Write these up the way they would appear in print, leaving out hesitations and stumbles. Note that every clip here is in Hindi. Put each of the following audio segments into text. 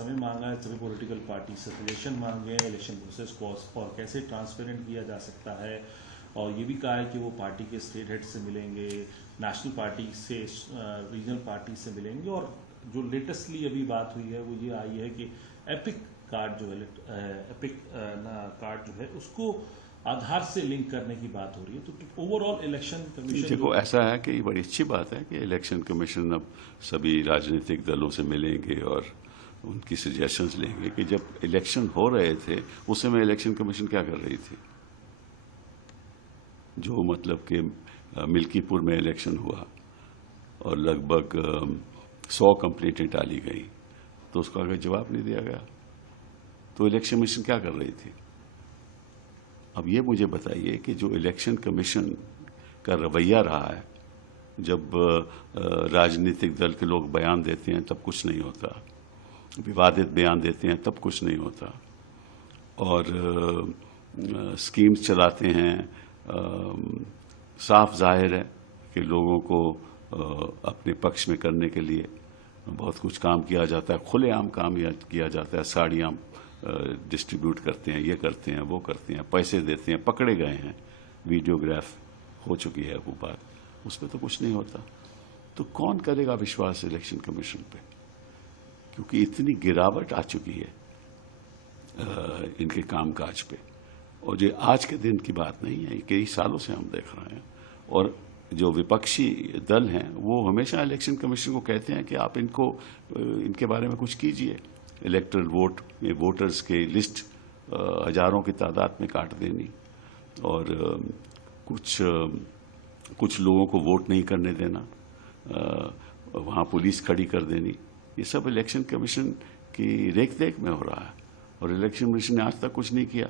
समय मांगा है सभी पॉलिटिकल पार्टी से, सजेशन मांगे हैं इलेक्शन प्रोसेस को और कैसे ट्रांसपेरेंट किया जा सकता है, और ये भी कहा है कि वो पार्टी के स्टेट हेड से मिलेंगे, नेशनल पार्टी से, रीजनल पार्टी से मिलेंगे। और जो लेटेस्टली अभी बात हुई है वो ये आई है कि एपिक कार्ड जो है, एपिक कार्ड जो है उसको आधार से लिंक करने की बात हो रही है। तो ओवरऑल इलेक्शन कमीशन देखो, ऐसा है कि ये बड़ी अच्छी बात है कि इलेक्शन कमीशन अब सभी राजनीतिक दलों से मिलेंगे और उनकी सजेशंस लेंगे कि जब इलेक्शन हो रहे थे उस समय इलेक्शन कमीशन क्या कर रही थी। जो मतलब कि मिल्कीपुर में इलेक्शन हुआ और लगभग 100 कंप्लेंटें डाली गई, तो उसका अगर जवाब नहीं दिया गया तो इलेक्शन कमीशन क्या कर रही थी। अब ये मुझे बताइए कि जो इलेक्शन कमीशन का रवैया रहा है, जब राजनीतिक दल के लोग बयान देते हैं तब कुछ नहीं होता, विवादित बयान देते हैं तब कुछ नहीं होता, और स्कीम्स चलाते हैं, साफ जाहिर है कि लोगों को अपने पक्ष में करने के लिए बहुत कुछ काम किया जाता है, खुलेआम काम किया जाता है, साड़ियाँ डिस्ट्रीब्यूट करते हैं, ये करते हैं, वो करते हैं, पैसे देते हैं, पकड़े गए हैं, वीडियोग्राफ हो चुकी है वो बात, उस पर तो कुछ नहीं होता। तो कौन करेगा विश्वास इलेक्शन कमीशन पे, क्योंकि इतनी गिरावट आ चुकी है इनके कामकाज पे। और ये आज के दिन की बात नहीं है, कई सालों से हम देख रहे हैं। और जो विपक्षी दल हैं वो हमेशा इलेक्शन कमीशन को कहते हैं कि आप इनके बारे में कुछ कीजिए। इलेक्टरल वोट में वोटर्स के लिस्ट हजारों की तादाद में काट देनी, और कुछ लोगों को वोट नहीं करने देना, वहाँ पुलिस खड़ी कर देनी, ये सब इलेक्शन कमीशन की रेख देख में हो रहा है। और इलेक्शन कमीशन ने आज तक कुछ नहीं किया।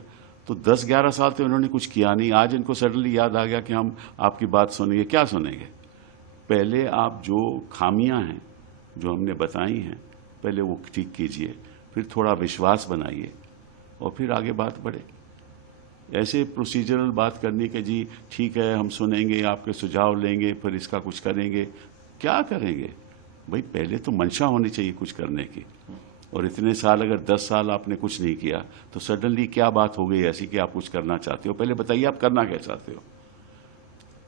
तो 10-11 साल तो इन्होंने कुछ किया नहीं, आज इनको सडनली याद आ गया कि हम आपकी बात सुनेंगे। क्या सुनेंगे? पहले आप जो खामियां हैं जो हमने बताई हैं पहले वो ठीक कीजिए, फिर थोड़ा विश्वास बनाइए और फिर आगे बात बढ़े। ऐसे प्रोसीजरल बात करनी कि जी ठीक है हम सुनेंगे, आपके सुझाव लेंगे, फिर इसका कुछ करेंगे, क्या करेंगे भाई? पहले तो मंशा होनी चाहिए कुछ करने की। और इतने साल, अगर 10 साल आपने कुछ नहीं किया तो सडनली क्या बात हो गई ऐसी कि आप कुछ करना चाहते हो? पहले बताइए आप करना क्या चाहते हो।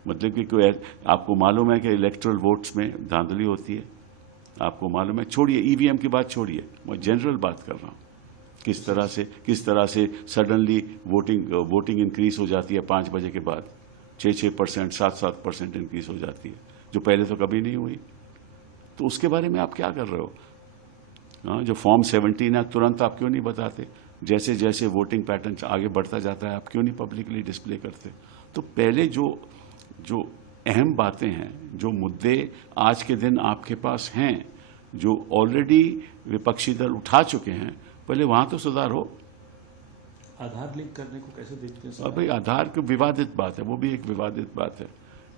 मतलब कि कोई आपको मालूम है कि इलेक्टोरल वोट्स में धांधली होती है, आपको मालूम है। छोड़िए ईवीएम की बात, छोड़िए, मैं जनरल बात कर रहा हूँ। किस तरह से सडनली वोटिंग इंक्रीज हो जाती है 5 बजे के बाद, 6% 7% इंक्रीज हो जाती है, जो पहले तो कभी नहीं हुई। तो उसके बारे में आप क्या कर रहे हो? जो फॉर्म 17 है तुरंत आप क्यों नहीं बताते? जैसे जैसे वोटिंग पैटर्न आगे बढ़ता जाता है आप क्यों नहीं पब्लिकली डिस्प्ले करते? तो पहले जो अहम बातें हैं, जो मुद्दे आज के दिन आपके पास हैं, जो ऑलरेडी विपक्षी दल उठा चुके हैं, पहले वहां तो सुधार हो। आधार लिंक करने को कैसे देखते हैं? और भाई आधार की विवादित बात है, वो भी एक विवादित बात है।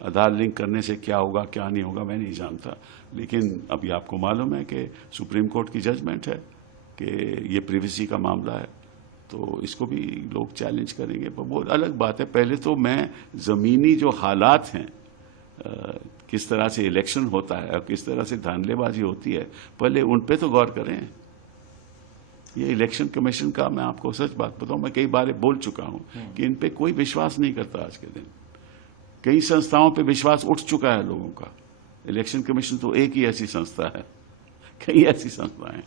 आधार लिंक करने से क्या होगा क्या नहीं होगा मैं नहीं जानता, लेकिन अभी आपको मालूम है कि सुप्रीम कोर्ट की जजमेंट है कि ये प्रिवेसी का मामला है, तो इसको भी लोग चैलेंज करेंगे, पर वो अलग बात है। पहले तो मैं ज़मीनी जो हालात हैं, किस तरह से इलेक्शन होता है और किस तरह से धांधलेबाजी होती है, पहले उन पे तो गौर करें। ये इलेक्शन कमीशन का, मैं आपको सच बात बताऊं, मैं कई बार बोल चुका हूं कि इन पे कोई विश्वास नहीं करता आज के दिन। कई संस्थाओं पे विश्वास उठ चुका है लोगों का, इलेक्शन कमीशन तो एक ही ऐसी संस्था है, कई ऐसी संस्थाएं हैं।